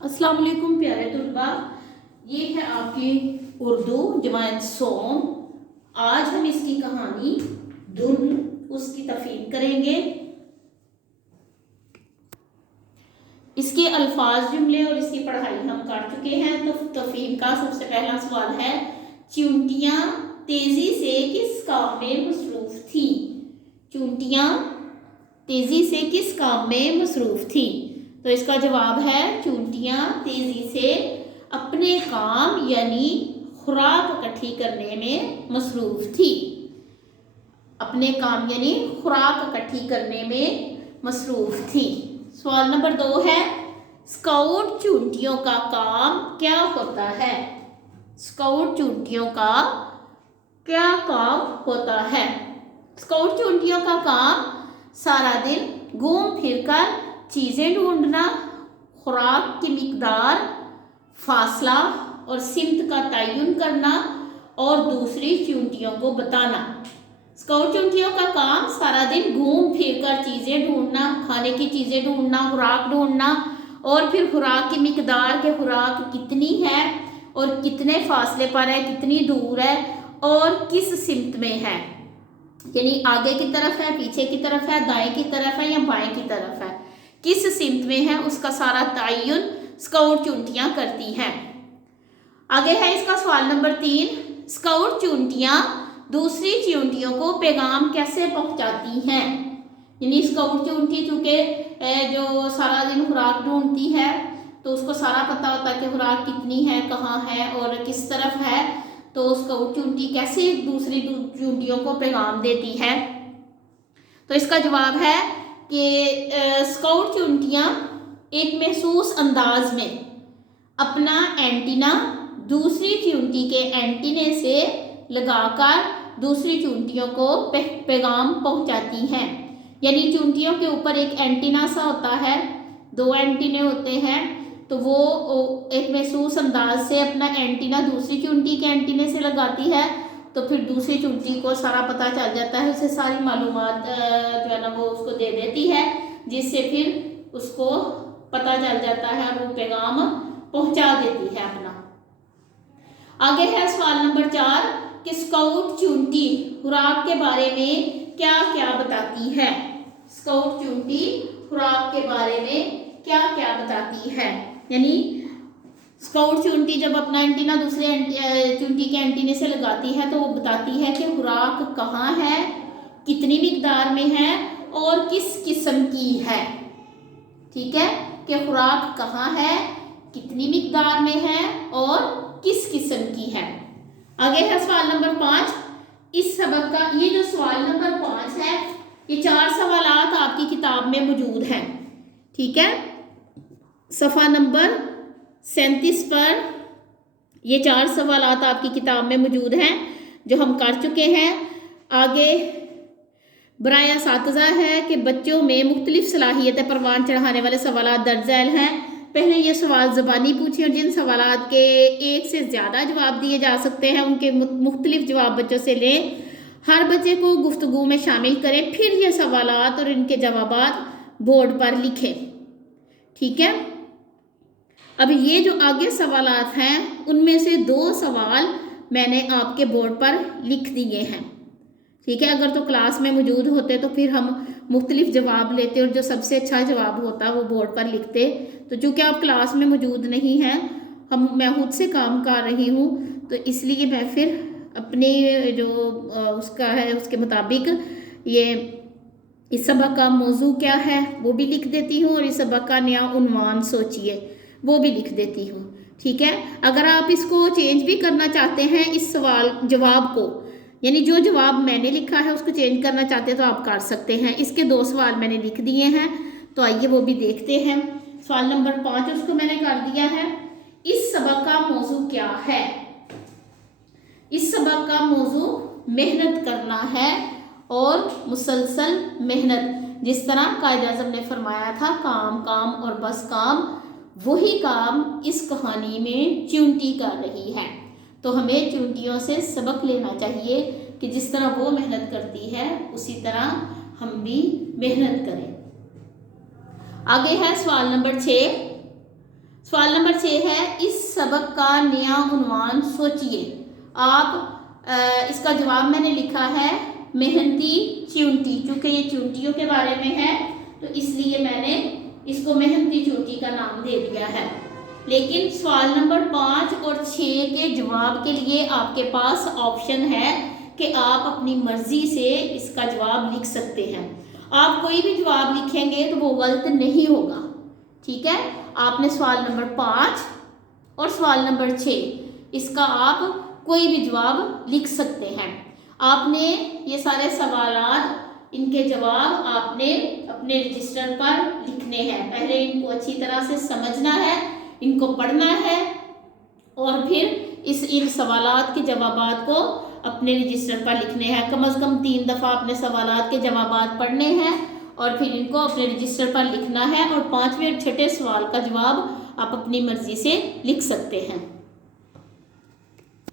अस्सलाम वालेकुम प्यारे तलबा, ये है आपकी उर्दू जमात सोम। आज हम इसकी कहानी धुन उसकी तफहीम करेंगे। इसके अल्फाज जुमले और इसकी पढ़ाई हम कर चुके हैं। तो तफहीम का सबसे पहला सवाल है, चींटियां तेजी से किस काम में मसरूफ थी? चींटियां तेजी से किस काम में मसरूफ थी? तो इसका जवाब है, चींटियां तेजी से अपने काम यानी खुराक इकट्ठी करने में मसरूफ थी। अपने काम यानी खुराक इकट्ठी करने में मसरूफ थी। सवाल नंबर 2 है, स्काउट चींटियों का काम क्या होता है? स्काउट चींटियों का क्या काम होता है? स्काउट चींटियों का काम सारा दिन घूम फिर कर चीज़ें ढूंढना, खुराक की मिकदार, फासला और सिमत का तयन करना और दूसरी चींटियों को बताना। स्काउट चींटियों का काम सारा दिन घूम फिर कर चीज़ें ढूंढना, खाने की चीज़ें ढूंढना, खुराक ढूंढना और फिर खुराक की मिकदार के खुराक कितनी है और कितने फासले पर है, कितनी दूर है और किस सिमत में है, यानी आगे की तरफ है, पीछे की तरफ है, दाएं की तरफ है या बाएं की तरफ है, किस सिमत में है, उसका सारा तयन स्काउट चींटियां करती हैं। आगे है इसका सवाल नंबर 3, स्काउट चींटियां दूसरी चींटियों को पैगाम कैसे पहुंचाती हैं? यानी स्काउट चींटी चूंकि जो सारा दिन खुराक ढूंढती है तो उसको सारा पता होता है कि खुराक कितनी है, कहाँ है और किस तरफ है। तो स्काउट चींटी कैसे दूसरी चींटियों को पैगाम देती है? तो इसका जवाब है कि स्काउट चींटियां एक महसूस अंदाज में अपना एंटीना दूसरी चींटी के एंटीने से लगाकर दूसरी चींटियों को पैगाम पहुंचाती हैं। यानी चींटियों के ऊपर एक एंटीना सा होता है, 2 एंटीने होते हैं, तो वो एक महसूस अंदाज से अपना एंटीना दूसरी चींटी के एंटीने से लगाती है, तो फिर दूसरी चींटी को सारा पता चल जाता है, उसे सारी मालूमात जो है ना वो उसको दे देती है, जिससे फिर उसको पता चल जाता है और वो पैगाम पहुंचा देती है अपना। आगे है सवाल नंबर 4 कि स्काउट चींटी खुराक के बारे में क्या क्या बताती है? स्काउट चींटी खुराक के बारे में क्या क्या बताती है? यानी स्काउट चींटी जब अपना एंटीना दूसरे चींटी के एंटीने से लगाती है तो वो बताती है कि खुराक कहाँ है, कितनी मिकदार में है और किस किस्म की है। ठीक है, कि खुराक कहाँ है, कितनी मिकदार में है और किस किस्म की है। आगे है सवाल नंबर 5, इस सबक का ये जो सवाल नंबर 5 है, ये 4 सवालात आपकी किताब में मौजूद हैं। ठीक है, सफ़ा नंबर 37 पर ये 4 सवालात आपकी किताब में मौजूद हैं जो हम कर चुके हैं। आगे बराए असातिज़ा है कि बच्चों में मुख्तलिफ सलाहियतें परवान चढ़ाने वाले सवालात दर्ज झैल हैं। पहले ये सवाल ज़बानी पूछे और जिन सवालात के एक से ज़्यादा जवाब दिए जा सकते हैं उनके मुख्तलिफ जवाब बच्चों से लें। हर बच्चे को गुफ्तगू में शामिल करें, फिर ये सवालात और इनके जवाबात बोर्ड पर लिखें। ठीक है, अब ये जो आगे सवालात हैं उनमें से 2 सवाल मैंने आपके बोर्ड पर लिख दिए हैं। ठीक है, अगर तो क्लास में मौजूद होते तो फिर हम मुख्तलिफ जवाब लेते और जो सबसे अच्छा जवाब होता वो बोर्ड पर लिखते। तो चूँकि आप क्लास में मौजूद नहीं हैं, मैं खुद से काम कर रही हूँ, तो इसलिए मैं फिर अपने जो उसका है उसके मुताबिक ये इस सबक का मौजू क्या है वो भी लिख देती हूँ और इस सबक का नया उन्वान सोचिए वो भी लिख देती हूँ। ठीक है, अगर आप इसको चेंज भी करना चाहते हैं, इस सवाल जवाब को, यानी जो जवाब मैंने लिखा है उसको चेंज करना चाहते हैं तो आप कर सकते हैं। इसके 2 सवाल मैंने लिख दिए हैं, तो आइए वो भी देखते हैं। सवाल नंबर 5 उसको मैंने कर दिया है, इस सबक का मौजू क्या है? इस सबक का मौजू मेहनत करना है और मुसलसल मेहनत। जिस तरह कायद आज़म ने फरमाया था, काम काम और बस काम, वही काम इस कहानी में चींटी कर रही है। तो हमें चींटियों से सबक लेना चाहिए कि जिस तरह वो मेहनत करती है उसी तरह हम भी मेहनत करें। आगे है सवाल नंबर 6, सवाल नंबर 6 है, इस सबक का नया उन्वान सोचिए। आप इसका जवाब मैंने लिखा है मेहनती चींटी, क्योंकि ये चींटियों के बारे में है तो इसलिए मैंने इसको मेहनती चींटी का नाम दे दिया है। लेकिन सवाल नंबर 5 और 6 के जवाब के लिए आपके पास ऑप्शन है कि आप अपनी मर्जी से इसका जवाब लिख सकते हैं। आप कोई भी जवाब लिखेंगे तो वो गलत नहीं होगा, ठीक है। आपने सवाल नंबर 5 और सवाल नंबर 6 इसका आप कोई भी जवाब लिख सकते हैं। आपने ये सारे सवालात, इनके जवाब आपने अपने रजिस्टर पर लिखने हैं। पहले इनको अच्छी तरह से समझना है, इनको पढ़ना है और फिर इन सवालात के जवाबात को अपने रजिस्टर पर लिखने हैं। कम से कम 3 दफ़ा अपने सवालात के जवाबात पढ़ने हैं और फिर इनको अपने रजिस्टर पर लिखना है और 5वें और 6ठे सवाल का जवाब आप अपनी मर्जी से लिख सकते हैं।